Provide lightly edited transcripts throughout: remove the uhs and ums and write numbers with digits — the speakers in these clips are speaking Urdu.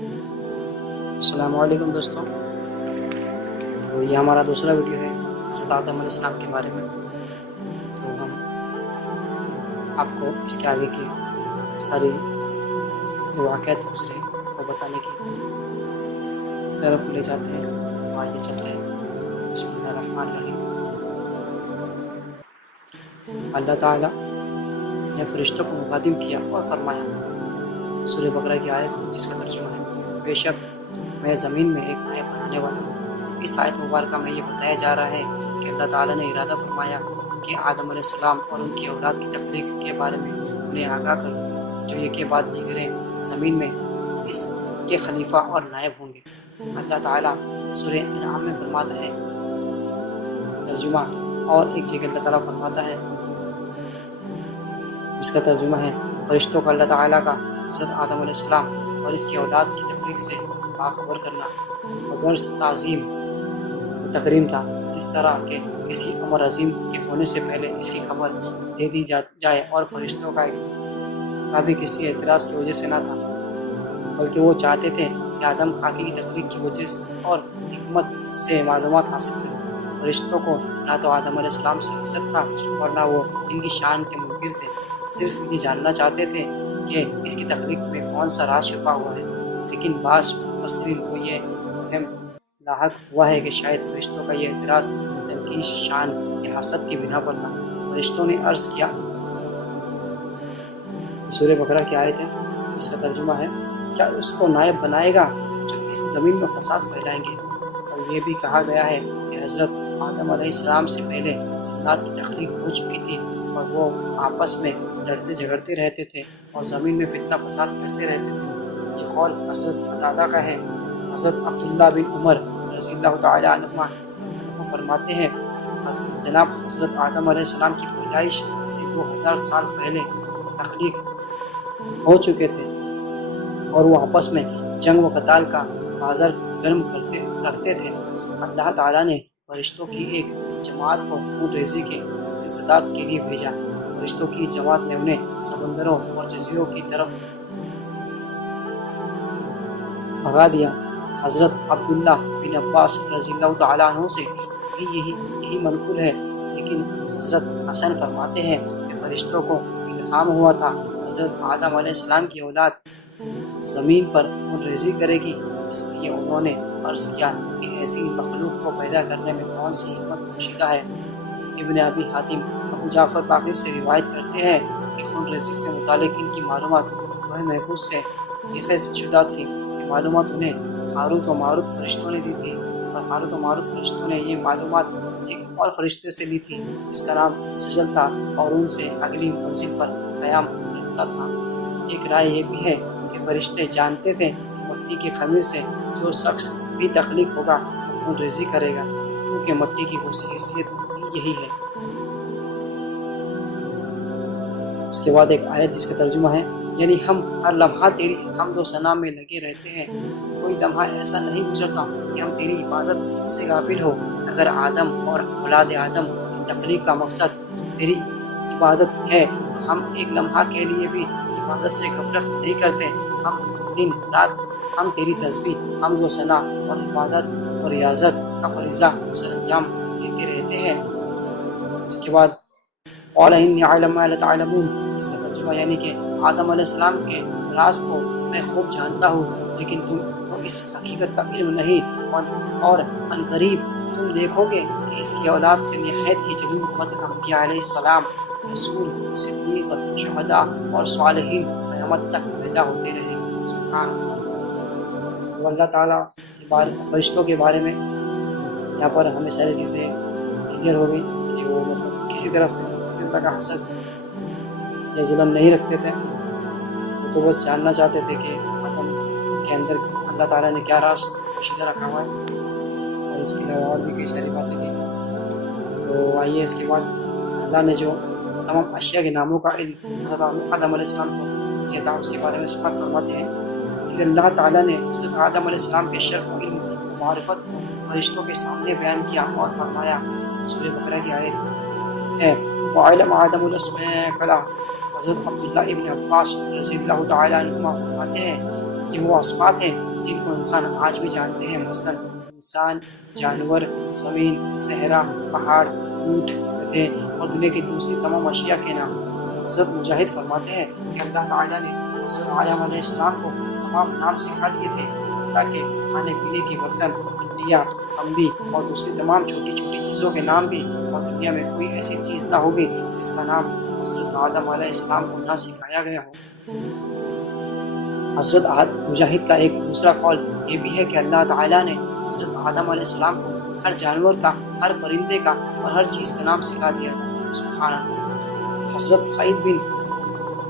السلام علیکم دوستوں، تو یہ ہمارا دوسرا ویڈیو ہے حضرت آدم علیہ السلام کے بارے میں۔ تو ہم آپ کو اس کے آگے کی ساری جو واقعات گزرے وہ بتانے کی طرف لے جاتے ہیں۔ تو آئیے چلتے ہیں۔ بسم اللہ الرحمن الرحیم۔ اللہ تعالیٰ نے فرشتوں کو مخاطب کیا اور فرمایا، سورہ بقرہ کی آیت جس کا ترجمہ ہے، بے شک میں زمین میں ایک نائب بنانے والا ہوں۔ اس آیت مبارکہ میں یہ بتایا جا رہا ہے کہ اللہ تعالیٰ نے ارادہ فرمایا کہ آدم علیہ السلام اور ان کی اولاد کی تخلیق کے بارے میں انہیں آگاہ کروں، جو ایک کے بعد دیگرے زمین میں اس کے خلیفہ اور نائب ہوں گے۔ اللہ تعالیٰ سورہ انعام میں فرماتا ہے ترجمہ، اور ایک جگہ اللہ تعالیٰ فرماتا ہے جس کا ترجمہ ہے، فرشتوں کا اللہ تعالیٰ کا حضرت آدم علیہ السلام اور اس کی اولاد کی تخلیق سے باخبر کرنا بغرض تعظیم و تکریم تھا، اس طرح کہ کسی امر عظیم کے ہونے سے پہلے اس کی خبر دے دی جائے، اور فرشتوں کا بھی کسی اعتراض کی وجہ سے نہ تھا، بلکہ وہ چاہتے تھے کہ آدم خاکی کی تخلیق کی وجہ اور حکمت سے معلومات حاصل کریں۔ فرشتوں کو نہ تو آدم علیہ السلام سے حسد تھا اور نہ وہ ان کی شان کے منکر تھے، صرف یہ جاننا چاہتے تھے کہ اس کی تخلیق میں کون سا راز چھپا ہوا ہے۔ لیکن بعض مفسرین کو یہ فہم لاحق ہوا ہے کہ شاید فرشتوں کا یہ اعتراض تنقیص شان یا حسد کی بنا پر تھا۔ فرشتوں نے عرض کیا، سورہ بقرہ کی آیت ہے، اس کا ترجمہ ہے، کیا اس کو نائب بنائے گا جو اس زمین میں فساد پھیلائیں گے؟ اور یہ بھی کہا گیا ہے کہ حضرت آدم علیہ السلام سے پہلے جنات کی تخلیق ہو چکی تھی، اور وہ آپس میں لڑتے جھگڑتے رہتے تھے اور زمین میں فتنہ فساد کرتے رہتے تھے۔ یہ قول حضرت قتادہ کا ہے۔ حضرت عبداللہ بن عمر رضی اللہ تعالیٰ عنہما فرماتے ہیں، جناب حضرت آدم علیہ السلام کی پیدائش سے 2000 سال پہلے تخلیق ہو چکے تھے، اور وہ آپس میں جنگ و قتال کا بازار گرم رکھتے تھے۔ اللہ تعالیٰ نے فرشتوں کی ایک جماعت کو خون ریزی کے انسداد کے لیے بھیجا۔ فرشتوں کی اس جماعت نے انہیں سمندروں اور جزیروں کی طرف بھگا دیا۔ حضرت عبداللہ بن عباس رضی اللہ تعالیٰ عنہ سے بھی یہی منقول ہے، لیکن حضرت حسن فرماتے ہیں کہ فرشتوں کو الہام ہوا تھا حضرت آدم علیہ السلام کی اولاد زمین پر خون ریزی کرے گی، اس لیے انہوں نے عرض کیا کہ ایسی مخلوق کو پیدا کرنے میں کون سی حکمت پوشیدہ ہے۔ ابن ابی حاتم ابو جعفر باقر سے روایت کرتے ہیں کہ خون ریزی سے متعلق ان کی معلومات لوح محفوظ سے لکھے شدہ تھی۔ یہ معلومات انہیں ہاروت و ماروت فرشتوں نے دی تھی، اور ہاروت و ماروت فرشتوں نے یہ معلومات ایک اور فرشتے سے لی تھی جس کا نام سجل تھا، اور ان سے اگلی منزل پر قیام رکھتا تھا۔ ایک رائے یہ بھی ہے کہ فرشتے جانتے تھے کہ مٹی کے خمیر سے جو شخص بھی تخلیق ہوگا وہ خون ریزی کرے گا، کیونکہ مٹی کی خصوصیت بھی یہی ہے۔ اس کے بعد ایک آیت جس کا ترجمہ ہے، یعنی ہم ہر لمحہ تیری حمد و ثنا میں لگے رہتے ہیں، کوئی لمحہ ایسا نہیں گزرتا کہ ہم تیری عبادت سے غافل ہو۔ اگر آدم اور اولاد آدم کی تخلیق کا مقصد تیری عبادت ہے تو ہم ایک لمحہ کے لیے بھی عبادت سے غفلت نہیں کرتے۔ ہم دن رات ہم تیری تسبیح، حمد و ثنا اور عبادت اور ریاضت کا فریضہ سر انجام دیتے رہتے ہیں۔ اس کے بعد قال انی اعلم ما لا تعلمون، اس کا ترجمہ یعنی کہ آدم علیہ السلام کے راز کو میں خوب جانتا ہوں، لیکن تم کو اس حقیقت کا علم نہیں، اور عنقریب تم دیکھو گے کہ اس کی اولاد سے نہایت ہی جلیل قدر انبیاء علیہ السلام، رسول، صدیق، شہداء اور صالحین قیامت تک پیدا ہوتے رہیں گے۔ سبحان اللہ۔ تو اللہ تعالیٰ کے فرشتوں کے بارے میں یہاں پر ہمیں ساری چیزیں کلیئر ہو گئی کہ وہ مطلب کسی طرح کا حسد یا ظلم نہیں رکھتے تھے، وہ تو بس جاننا چاہتے تھے کہ آدم کے اندر اللہ تعالیٰ نے کیا راز پوشیدہ رکھا ہوا ہے، اور اس کے علاوہ اور بھی کئی ساری باتیں کی۔ تو آئیے اس کے بعد اللہ نے جو تمام اشیاء کے ناموں کا علم حضرت آدم علیہ السلام کو دیا تھا اس کے بارے میں صفات فرماتے ہیں۔ پھر اللہ تعالیٰ نے حضرت آدم علیہ السلام کے شرف و علم و معرفت کو فرشتوں کے سامنے بیان کیا اور فرمایا، سورہ بقرہ کی آیت ہے، وَعَلَمَ آدَمُ الْأَسْمَاءَ كُلَّهَا۔ حضرت عبداللہ ابن عباس رضی اللہ تعالیٰ عنہما فرماتے ہیں یہ وہ اسمات ہیں جن کو انسان آج بھی جانتے ہیں، مثلا انسان، جانور، زمین، صحرا، پہاڑ، اونٹ، گدھے اور دنیا کی دوسری تمام اشیاء کے نام۔ حضرت مجاہد فرماتے ہیں کہ اللہ تعالیٰ نے حضرت آدم علیہ السلام کو تمام نام سکھا دیے تھے تاکہ کھانے پینے کے برتن، ہڈیاں، کمبی اور دوسری تمام چھوٹی چھوٹی چیزوں کے نام بھی، اور دنیا میں کوئی ایسی چیز نہ ہوگی جس کا نام حضرت آدم علیہ السلام کو نہ سکھایا گیا ہو۔ حضرت مجاہد کا ایک دوسرا قول یہ بھی ہے کہ اللہ تعالیٰ نے حضرت آدم علیہ السلام کو ہر جانور کا، ہر پرندے کا اور ہر چیز کا نام سکھا دیا تھا۔ سبحان اللہ۔ حضرت سعید بن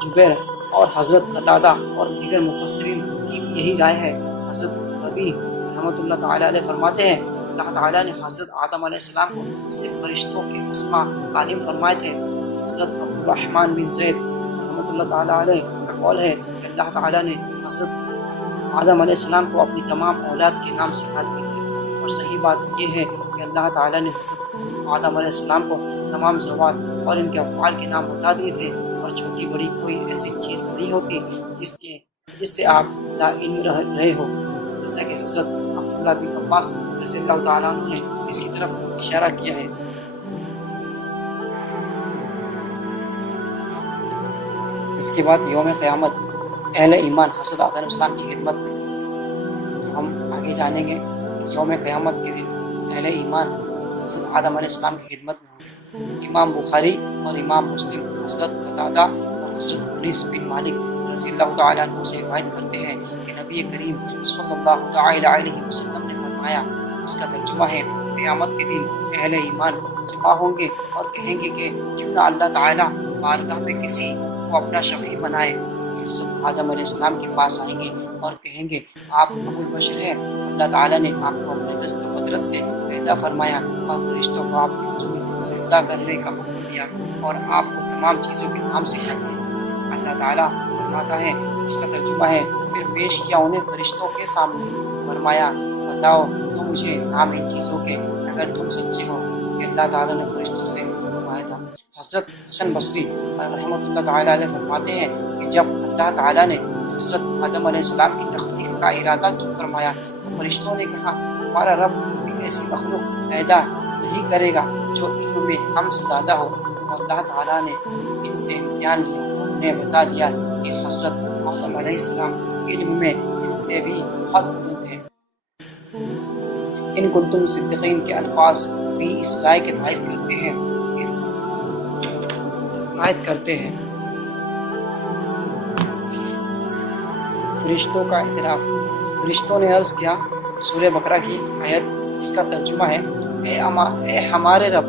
جبیر اور حضرت قتادہ اور دیگر مفسرین کی یہی رائے ہے۔ حضرت ربیع رحمۃ اللہ تعالیٰ علیہ فرماتے ہیں اللہ تعالیٰ نے حضرت آدم علیہ السلام کو صرف فرشتوں کے اسماء تعلیم فرمائے تھے۔ حضرت عبدالرحمن بن زید رحمۃ اللہ تعالیٰ علیہ کا قول ہے کہ اللہ تعالیٰ نے حضرت آدم علیہ السلام کو اپنی تمام اولاد کے نام سکھا دیے تھے، اور صحیح بات یہ ہے کہ اللہ تعالیٰ نے حضرت آدم علیہ السلام کو تمام ذوات اور ان کے افعال کے نام بتا دیے تھے، اور چھوٹی بڑی کوئی ایسی چیز نہیں ہوتی جس سے آپ لا علم رہے ہو، جیسا کہ حضرت عبداللہ بن عباس رضی اللہ تعالیٰ عنہ نے اس کی طرف اشارہ کیا ہے۔ اس کے بعد یوم قیامت اہل ایمان حضرت آدم علیہ السلام کی خدمت میں، تو ہم آگے جانیں گے کہ یوم قیامت کے دن اہل ایمان حضرت آدم علیہ السلام کی خدمت میں ہوں۔ امام بخاری اور امام مسلم حضرت قتادہ اور حضرت انیس بن مالک رضی اللہ تعالیٰ عنہ سے روایت کرتے ہیں کہ نبی کریم صلی اللہ تعالیٰ علیہ وسلم نے فرمایا، اس کا ترجمہ ہے قیامت کے دن اہل ایمان جمع ہوں گے اور کہیں گے کہ کیوں نہ اللہ تعالیٰ بارگاہ میں کسی کو اپنا شفیع بنائے۔ حضرت آدم علیہ السلام کے پاس آئیں گے اور کہیں گے آپ ابو البشر ہیں، اللہ تعالیٰ نے آپ کو اپنے دست و قدرت سے پیدا فرمایا اور فرشتوں کو آپ کے حضور سجدہ کرنے کا حکم دیا اور آپ کو تمام چیزوں کے نام سکھا دیے۔ اللہ تعالیٰ فرماتا ہے، اس کا ترجمہ ہے پھر پیش کیا انہیں فرشتوں کے سامنے، فرمایا بتاؤ تو مجھے نام ان چیزوں کے اگر تم سچے ہو کہ اللہ تعالیٰ نے فرشتوں سے فرمایا تھا۔ حضرت حسن بصری رحمۃ اللہ تعالیٰ علیہ فرماتے ہیں کہ جب اللہ تعالیٰ نے حضرت آدم علیہ السلام کی تخلیق کا ارادہ کی فرمایا تو فرشتوں نے کہا ہمارا رب کوئی ایسی مخلوق پیدا نہیں کرے گا جو علم میں ہم سے زیادہ ہو، اور اللہ تعالیٰ نے ان سے امتحان لیا، انہیں بتا دیا کہ حضرت آدم علیہ السلام علم میں ان سے بھی بہت بلند ہے۔ ان کنتم صدیقین کے الفاظ بھی اس رائے کے تائید کرتے ہیں۔ فرشتوں کا اعتراف۔ فرشتوں نے عرض کیا، سورہ بقرہ کی آیت جس کا ترجمہ ہے اے ہمارے رب،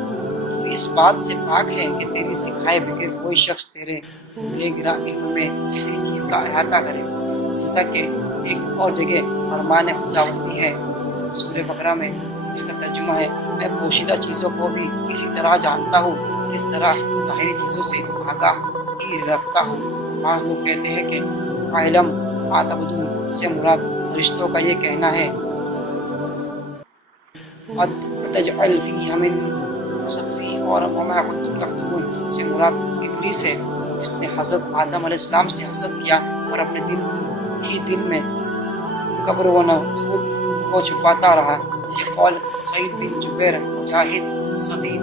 تو اس بات سے پاک ہے کہ تیری سکھائے بغیر کوئی شخص تیرے بے گراں علم میں کسی چیز کا احاطہ کرے، جیسا کہ ایک اور جگہ فرمان خداوندی ہے سورہ بقرہ میں جس کا ترجمہ ہے میں پوشیدہ چیزوں کو بھی اسی طرح جانتا ہوں جس طرح ظاہری چیزوں سے آگاہی رکھتا ہوں۔ بعض لوگ کہتے ہیں کہ عالم معتبدون سے مراد فرشتوں کا یہ کہنا ہے تجعل فیہ من فسد فیہ اور وما کنتم تکتمون سے مراد ابلیس ہے جس نے حضرت آدم علیہ السلام سے حسد کیا اور اپنے دل میں قبر و نخود کو چھپاتا رہا۔ یہ قول سعید بن جبیر، مجاہد، صدیق،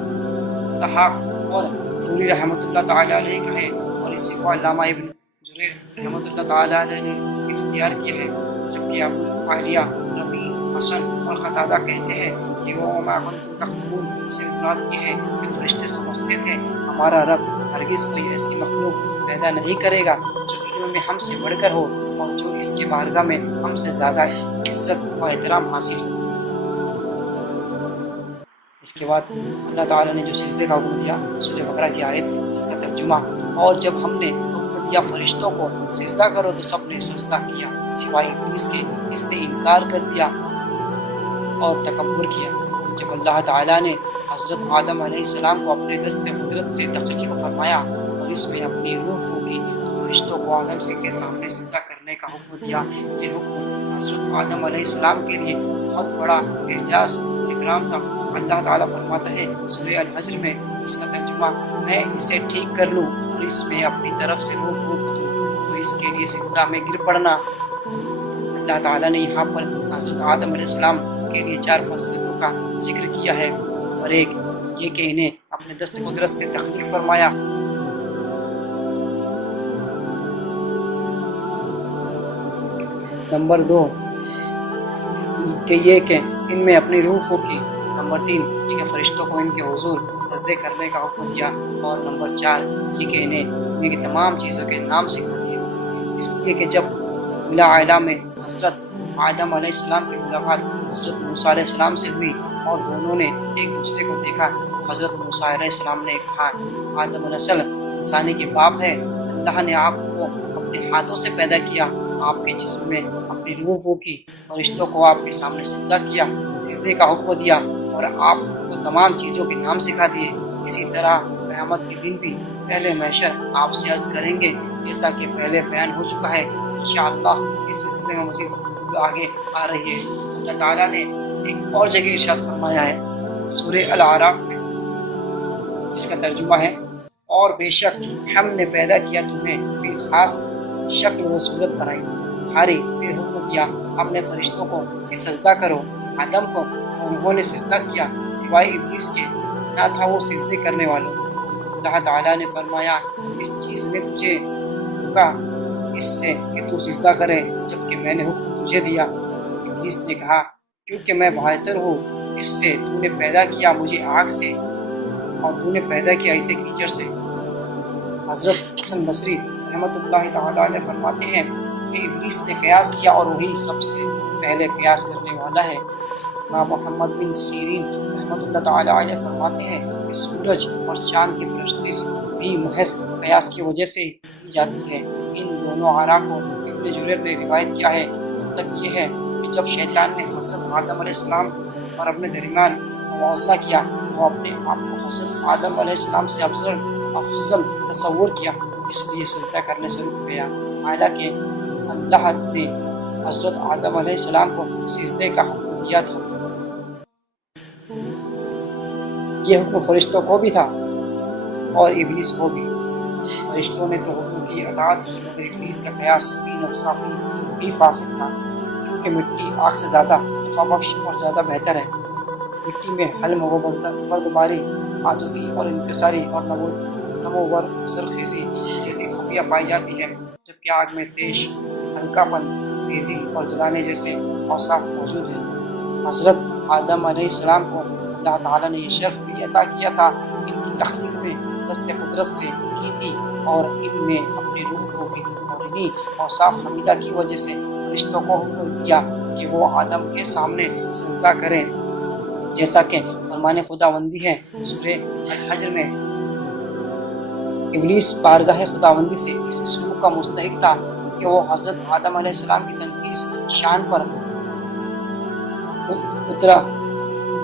طحاق اور ثوری رحمۃ اللہ تعالیٰ علیہ کا ہے، اور اسی کو علامہ ابن جریر رحمۃ اللہ تعالیٰ علیہ نے اختیار کیا ہے، جبکہ ابو عالیہ، ربیع، حسن اور قتادہ کہتے ہیں کہ وہ وما کنتم تکتمون سے مراد یہ ہے کہ فرشتے سمجھتے تھے ہمارا رب ہرگز کوئی ایسی مخلوق پیدا نہیں کرے گا جو علم میں ہم سے بڑھ کر ہو اور جو اس کے بارگاہ میں ہم سے زیادہ عزت و احترام حاصل ہو۔ اس کے بعد اللہ تعالیٰ نے جو سجدے کا حکم دیا سورہ بقرہ کی آیت اس کا ترجمہ، اور جب ہم نے حکم دیا فرشتوں کو سجدہ کرو تو سب نے سجدہ کیا سوائے ابلیس کے، اس نے انکار کر دیا اور تکبر کیا۔ جب اللہ تعالیٰ نے حضرت آدم علیہ السلام کو اپنے دست قدرت سے تخلیق فرمایا اور اس میں اپنی روح پھونکی تو فرشتوں کو آدم کے سامنے سجدہ کرنے کا حکم دیا۔ یہ حکم حضرت آدم علیہ السلام کے لیے بہت بڑا اعزاز اکرام تھا۔ اللہ تعالیٰ فرماتا ہے سورہ الحجر میں اس کا ترجمہ میں اسے ٹھیک کر لوں اور اس میں اپنی طرف سے روح پھونک دوں تو اس کے لیے سجدہ میں گر پڑنا۔ اللہ تعالیٰ نے یہاں پر حضرت آدم علیہ السلام کے لیے 4 فضیلتوں کا ذکر کیا ہے، اور ایک یہ کہ انہیں اپنے دست قدرت سے تخلیق فرمایا۔ نمبر 2 کہ یہ کہ ان میں اپنی روح پھونکی۔ نمبر 3 یہ کہ فرشتوں کو ان کے حضور سجدے کرنے کا حکم دیا، اور نمبر 4 یہ کہ انہیں دنیا کی تمام چیزوں کے نام سکھا دیے، اس لیے کہ جب ملا اعلیٰ میں حضرت آدم علیہ السلام کی ملاقات حضرت موسیٰ علیہ السلام سے ہوئی اور دونوں نے ایک دوسرے کو دیکھا، حضرت موسیٰ علیہ السلام نے کہا، آدم نسل انسانی کے باپ ہے، اللہ نے آپ کو اپنے ہاتھوں سے پیدا کیا، آپ کے جسم میں اپنی روح پھونکی، فرشتوں کو آپ کے سامنے سجدہ کیا، سجدے کا حکم دیا، اور آپ کو تمام چیزوں کے نام سکھا دیے۔ اسی طرح قیامت کے دن بھی پہلے محشر آپ سے عرض کریں گے، جیسا کہ پہلے بیان ہو چکا ہے۔ انشاءاللہ اس سلسلے میں مزید گفتگو آگے آ رہی ہے۔ اللہ تعالیٰ نے ایک اور جگہ ارشاد فرمایا ہے سورہ الاعراف میں، جس کا ترجمہ ہے، اور بے شک ہم نے پیدا کیا تمہیں، پھر خاص شکل و صورت بنائی تمہاری، پھر حکم دیا اپنے فرشتوں کو کہ سجدہ کرو آدم کو، انہوں نے سجدہ کیا سوائے ابلیس کے، نہ تھا وہ سجدے کرنے والوں۔ اللہ تعالیٰ نے فرمایا، اس چیز نے تجھے روکا اس سے کہ تو سجدہ کرے جبکہ میں نے حکم تجھے دیا؟ ابلیس نے کہا، کیونکہ میں بہتر ہوں اس سے، تو نے پیدا کیا مجھے آگ سے اور تو نے پیدا کیا اسے کیچڑ سے۔ حضرت حسن بصری رحمۃ اللہ تعالیٰ علیہ فرماتے ہیں کہ ابلیس نے قیاس کیا اور وہی سب سے پہلے قیاس کرنے والا ہے۔ امام محمد بن سیرین رحمۃ اللہ تعالیٰ علیہ فرماتے ہیں کہ سورج اور چاند کی پرستش بھی محض قیاس کی وجہ سے کی جاتی ہے۔ ان دونوں آراء کو ابن جریر نے روایت کیا ہے۔ مطلب یہ ہے کہ جب شیطان نے حضرت آدم علیہ السلام اور اپنے درمیان موازنہ کیا تو اپنے آپ کو حضرت آدم علیہ السلام سے افضل تصور کیا، اس لیے سجدہ کرنے سے رک گیا، حالانکہ اللہ نے حضرت آدم علیہ السلام کو سجدے کا حکم دیا تھا۔ یہ حکم فرشتوں کو بھی تھا اور ابلیس کو بھی۔ فرشتوں نے تو حکم کی اطاعت کی، مگر ابلیس کا قیاس فی نفسافی بھی فاسد تھا، کیونکہ مٹی آگ سے زیادہ نفع بخش اور زیادہ بہتر ہے۔ مٹی میں حلم و بردباری، عاجزی اور انکساری اور نمو ور سرخیزی جیسی خوبیاں پائی جاتی ہیں، جبکہ آگ میں تیش، ہلکا پن، تیزی اور جلانے جیسے اوصاف موجود ہیں۔ حضرت آدم علیہ السلام کو اللہ تعالیٰ نے یہ شرف بھی عطا کیا تھا، ان کی تخلیق میں دست قدرت سے کی تھی اور ان میں اپنی روح پھونکی تھی، اور انہی اوصاف حمیدہ کی وجہ سے فرشتوں کو حکم دیا کہ وہ آدم کے سامنے سجدہ کریں، جیسا کہ فرمان خداوندی ہے سورہ الحجر میں۔ ابلیس بارگاہ خداوندی سے اس سلوک کا مستحق تھا کہ وہ حضرت آدم علیہ السلام کی تنقیص شان پر اترا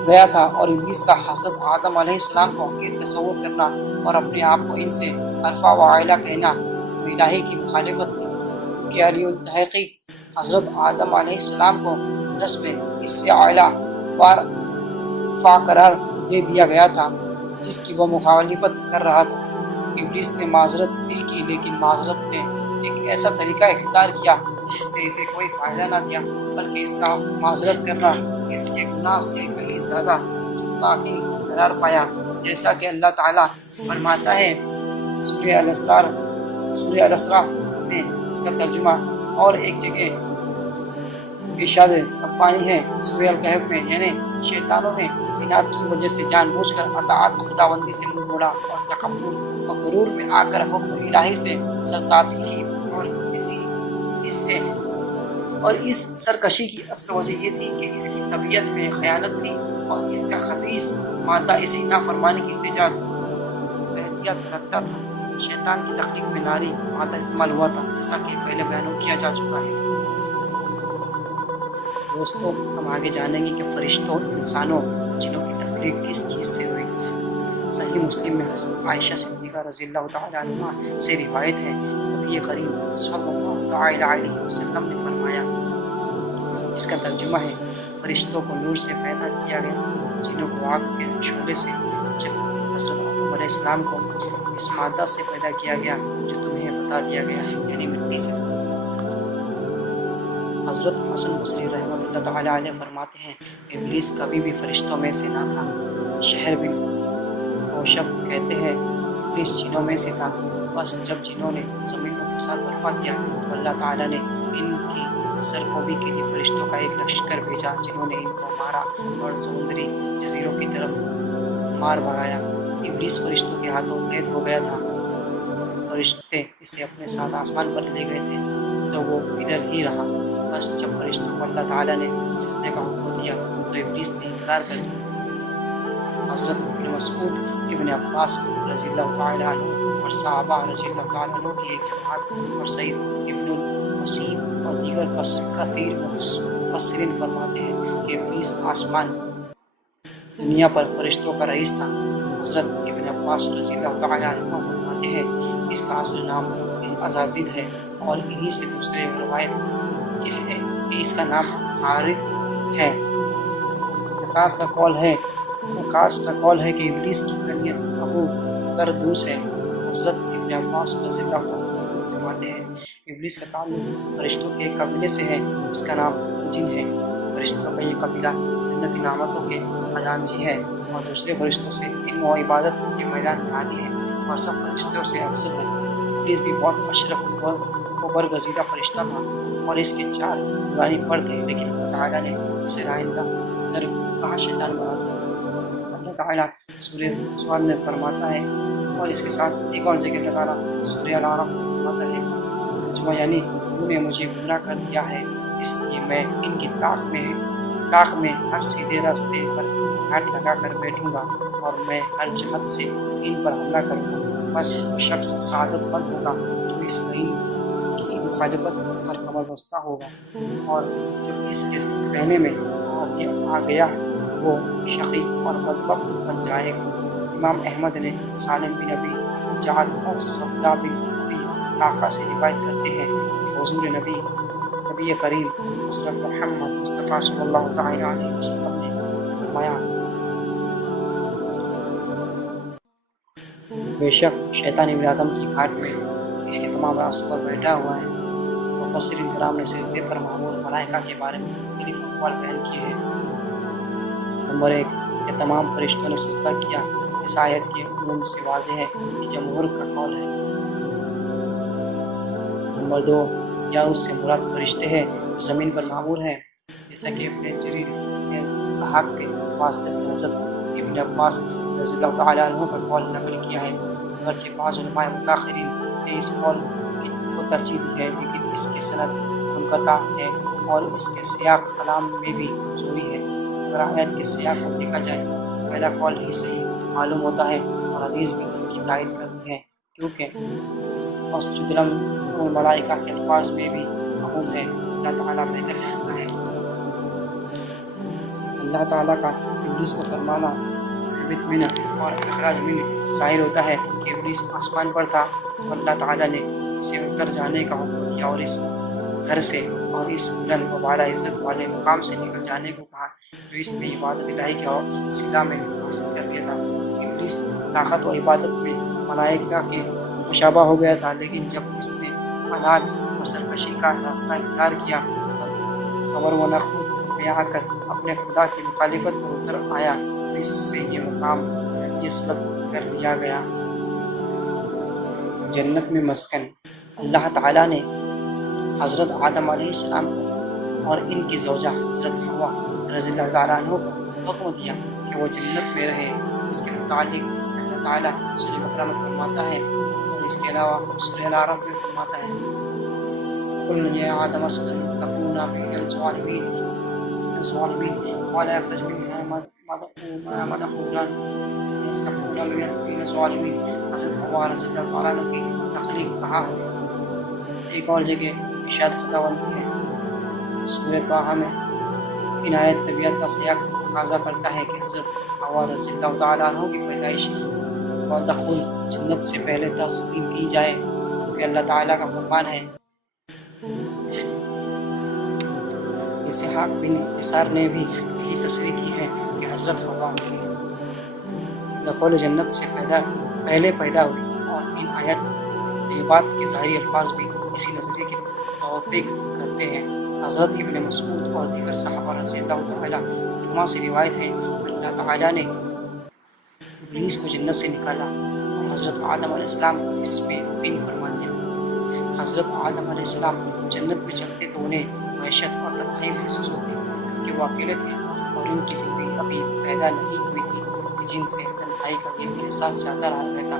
گیا تھا، اور ابلیس کا حضرت آدم علیہ السلام کو حقیر تصور کرنا اور اپنے آپ کو ان سے عرفہ و اعلیٰ کہنا وہ الہی کی مخالفت تھی، کیونکہ علی التحقیق حضرت آدم علیہ السلام کو نسب اس سے اعلیٰ فا قرار دے دیا گیا تھا جس کی وہ مخالفت کر رہا تھا۔ ابلیس نے معذرت بھی کی، لیکن معذرت میں ایک ایسا طریقہ اختیار کیا جس نے اسے کوئی فائدہ نہ دیا، بلکہ اس کا معذرت کرنا اس کے گناہ سے کہیں زیادہ مستحقی قرار پایا، جیسا کہ اللہ تعالیٰ فرماتا ہے سورہ الاسراء میں اس کا ترجمہ، اور ایک جگہ ارشاد ربانی ہے سورہ الکہف میں، یعنی شیطانوں نے اناد کی وجہ سے جان بوجھ کر اطاعت خداوندی سے منہ موڑا اور تکبر اور غرور میں آ کر حکم الہی سے سرتابی کی، اور اس سرکشی کی اصل وجہ یہ تھی کہ اس کی طبیعت میں خیانت تھی، اور اس کا خبیث مادہ اسی نافرمانی کی احتیاط رکھتا تھا۔ شیطان کی تخلیق میں ناری مادہ استعمال ہوا تھا، جیسا کہ پہلے بیان کیا جا چکا ہے۔ دوستو، ہم آگے جانیں گے کہ فرشتوں، انسانوں، جنوں کی تخلیق کس چیز سے ہوئی۔ صحیح مسلم میں حضرت عائشہ صدیقہ رضی اللہ تعالیٰ عنہ سے روایت ہے، نبی کریم صلی اللہ تعالیٰ علیہ وسلم نے فرمایا، جس کا ترجمہ ہے، فرشتوں کو نور سے پیدا کیا گیا، جنوں کو آگ کے شعلے سے، جب حضرت آدم علیہ السلام کو اس مادہ سے پیدا کیا گیا جو تمہیں بتا دیا گیا ہے، یعنی مٹی سے۔ حضرت حسن بصری رحمۃ اللہ تعالیٰ علیہ فرماتے ہیں ابلیس کبھی بھی فرشتوں میں سے نہ تھا۔ شہر بن اوشب کہتے ہیں ابلیس جنوں میں سے تھا، بس جب جنوں نے زمین میں فساد برپا کیا تو اللہ تعالیٰ نے ان کی سرکوبی کے لیے فرشتوں کا ایک لشکر بھیجا جنہوں نے ان کو مارا اور سمندری جزیروں کی طرف مار بھگایا۔ ابلیس فرشتوں کے ہاتھوں قید ہو گیا تھا۔ فرشتے اسے اپنے ساتھ آسمان پر لے گئے تھے تو وہ ادھر ہی رہا، بس جب فرشتوں کو اللہ تعالیٰ نے سجدے کا حکم دیا تو ابلیس نے انکار کر دیا۔ حضرت ابن مسعود، ابن عباس رضی اللہ تعالیٰ عنہ اور صحابہ رضی اللہ تعالیٰ عنہ کی ایک جماعت اور سعید ابن المسیب اور دیگر کثیر مفسرین فرماتے ہیں کہ ابلیس آسمان دنیا پر فرشتوں کا رئیس تھا۔ حضرت ابن عباس رضی اللہ تعالیٰ عنہ فرماتے ہیں اس کا اصل نام عزازیل ہے، اور انہی سے دوسرے روایت یہ ہے کہ اس کا نام حارث ہے۔ وقاص کا قول ہے کہ ابلیس کی کنیت ابو کردوس ہے۔ حضرت ابن عباس رضی اللہ عنہ فرماتے ہیں ابلیس کا تعلق فرشتوں کے ایک قبیلے سے ہے، اس کا نام جن ہے۔ فرشتوں کا یہ قبیلہ جنتی نعمتوں کے خزانچی ہے اور دوسرے فرشتوں سے علم و عبادت کے میدان میں عالی ہے اور سب فرشتوں سے افضل ہے۔ ابلیس بھی بہت اشرف و برگزیدہ فرشتہ تھا اور اس کے 4 نورانی پر تھے، لیکن اللہ تعالیٰ نے اسے رائندہ درگاہ شیطان بنا دیا۔ اللہ تعالیٰ سورہ سواد میں فرماتا ہے اور اس کے ساتھ ایک اور جگہ اللہ تعالیٰ سورہ الاعراف میں فرماتا ہے ترجمہ یعنی تو نے مجھے گمراہ کر دیا ہے، اس لیے میں ان کی طاق میں ہر سیدھے راستے پر ہاتھ لگا کر بیٹھوں گا اور میں ہر جہت سے ان پر حملہ کروں گا۔ بس وہ شخص سعادت مند ہوگا جو اس دین کی مخالفت پر کمر بستہ ہوگا، اور جو اس کے کہنے میں آ گیا وہ شقی اور بدبخت بن جائے گا۔ امام احمد نے سالم بن ابی جعد اور صبدہ بن ابی فاقہ سے روایت کرتے ہیں کہ حضور نبی کریم حضرت محمد مصطفیٰ صلی اللہ تعالیٰ علیہ وسلم نے فرمایا بے شک شیطان ابن آدم کی گھاٹ میں اس کے تمام راستوں پر بیٹھا ہوا ہے۔ مفسرین کرام نے سجدے پر معمور ملائکہ کے بارے میں مختلف اقوال بیان کیے ہیں۔ نمبر 1 کہ تمام فرشتوں نے سجدہ کیا، اس آیت کے عموم سے واضح ہے کہ جمہور کا قول ہے۔ نمبر 2 یا اس سے مراد فرشتے ہیں جو زمین پر معمور ہیں، جیسا کہ ابن جریر نے صحاب کے واسطے سے حضرت ابن عباس رضی اللہ تعالیٰ عنہ کا قول نقل کیا ہے۔ اگرچہ بعض علماء متاخرین نے اس قول کو ترجیح دی ہے، لیکن اس کے سند منقطع ہے اور اس کے سیاق کلام میں بھی کمزوری ہے۔ اگر آیت کے سیاق کو دیکھا جائے تو پہلا قول ہی صحیح معلوم ہوتا ہے اور حدیث بھی اس کی تائید کرتی ہے، کیونکہ مسجد الملائکہ کے الفاظ میں بھی عموم ہے۔ اللہ تعالیٰ بہتر جانتا ہے۔ اللہ تعالیٰ کا ابلیس کو فرمانا اہبط منہ اور اخراج منہ سے ظاہر ہوتا ہے کہ ابلیس آسمان پر تھا اور اللہ تعالیٰ نے اسے اتر جانے کا حکم دیا اور اس گھر سے اور اس بلند و بالا عزت والے مقام سے نکل جانے کو کہا جو اس نے عبادت الہی کے صلہ میں حاصل کر لیا تھا۔ ابلیس طاقت و عبادت میں ملائکہ کے مشابہ ہو گیا تھا، لیکن جب اس نے اناد و سرکشی کا راستہ اختیار کیا اور قبر و نخود میں آ کر اپنے خدا کی مخالفت پر اتر آیا تو اس سے یہ مقام سلب کر لیا گیا۔ جنت میں مسکن اللہ تعالیٰ نے حضرت آدم علیہ السلام کو اور ان کی زوجہ حضرت حوا رضی اللہ تعالیٰ عنہ کو حکم دیا کہ وہ جنت میں رہے۔ اس کے متعلق اللہ تعالیٰ سورہ بقرہ میں فرماتا ہے اور اس کے علاوہ سورہ الاعراف میں فرماتا ہے قُلْنَا يَا آدَمُ اسْكُنْ فَكُونَا مِنَ الظَّالِمِينَ قَالَ اخْرُجْ مِنْهَا مَدْحُورًا تَكُونَ مِنَ الظَّالِمِينَ۔ حضرت حوا رضی اللہ تعالیٰ عنہ کی تخلیق کہا ہے۔ ایک اور جگہ ارشاد خداوند ہے سورہ طٰہٰ میں ان آیت طبیعت کا سیاق تقاضا کرتا ہے کہ حضرت حوا رضی اللہ تعالیٰ عنہ کی پیدائش اور دخول جنت سے پہلے تسلیم کی جائے، کیونکہ اللہ تعالیٰ کا فرمان ہے۔ اسحاق بن یسار نے بھی یہی تصریح کی ہے کہ حضرت حوا دخول جنت سے پہلے پیدا ہوئی، اور ان آیت طیبات کے ظاہری الفاظ بھی اسی نظریے کی توثیق کرتے ہیں۔ حضرت ابن مسعود اور دیگر صحابہ رضی اللہ تعالیٰ عنہما سے روایت ہے اللہ تعالیٰ نے ابلیس کو جنت سے نکالا اور حضرت آدم علیہ السلام کو اس میں مقیم فرما دیا۔ حضرت آدم علیہ السلام جنت میں چلتے تو انہیں وحشت اور تنہائی محسوس ہوتی کیونکہ وہ اکیلے تھے اور ان کی بیوی ابھی پیدا نہیں ہوئی تھی کہ جن سے تنہائی کا دل کا احساس زیادہ رہتا۔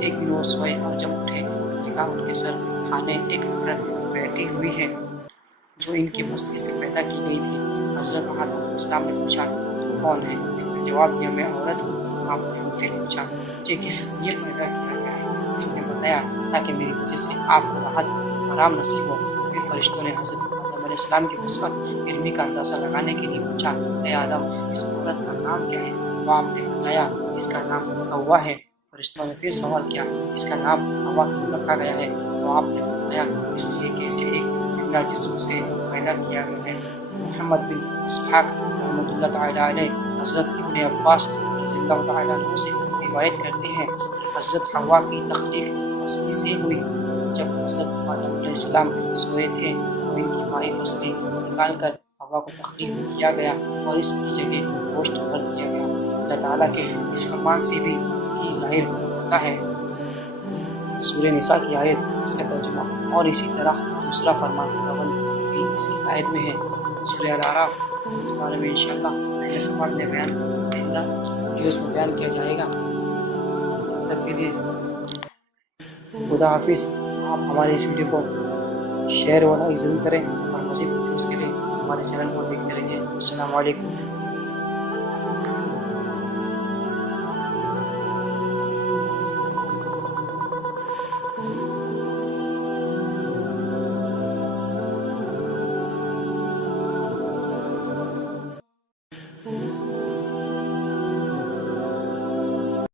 ایک دن وہ سوئے اور جب اٹھے دیکھا ان کے سر خانے ایک عورت بیٹھی ہوئی ہے جو ان کی بستی سے پیدا کی گئی تھی۔ حضرت آدم علیہ السلام نے پوچھا تو کون ہے؟ اس نے جواب دیا میں عورت ہوں۔ آپ نے پھر پوچھا مجھے کس لیے پیدا کیا گیا ہے؟ اس نے بتایا تاکہ میری وجہ سے آپ کو راحت آرام نصیب ہو۔ پھر فرشتوں نے حضرت آدم علیہ السلام کی وسعت علمی کا اندازہ لگانے کے لیے پوچھا اے آدم اس عورت کا نام کیا ہے؟ تو آپ نے بتایا اس کا نام ہوا ہے۔ فرشتوں نے پھر سوال کیا اس کا نام ہوا کیوں رکھا گیا ہے؟ تو آپ نے فرمایا اس لیے کہ اسے ایک زندہ جسم سے پیدا کیا گیا ہے۔ محمد بن اسحاق رحمۃ اللہ تعالیٰ علیہ حضرت ابن عباس رضی اللہ تعالیٰ عنہ سے روایت کرتے ہیں کہ حضرت حوا کی تخلیق فصلی سے ہوئی۔ جب حضرت آدم علیہ السلام سوئے تھے تو ان کی مائی فصلی نکال کر حوا کو تخلیق کیا گیا اور اس کی جگہ گوشت بھر دیا گیا۔ اللہ تعالیٰ کے اس فرمان سے بھی یہ ظاہر ہوتا ہے۔ سورہ نساء کی آیت اس کا ترجمہ اور اسی طرح دوسرا فرمان خداوند بھی اس کی آیت میں ہے۔ سورہ الاعراف اس بارے میں انشاءاللہ اگلے سبق میں آئندہ ویڈیوز میں بیان کیا جائے گا۔ تب تک کے لیے خدا حافظ۔ آپ ہمارے اس ویڈیو کو شیئر و لائک ضرور کریں اور مزید ویڈیوز کے لیے ہمارے چینل کو دیکھتے رہیے۔ السلام علیکم۔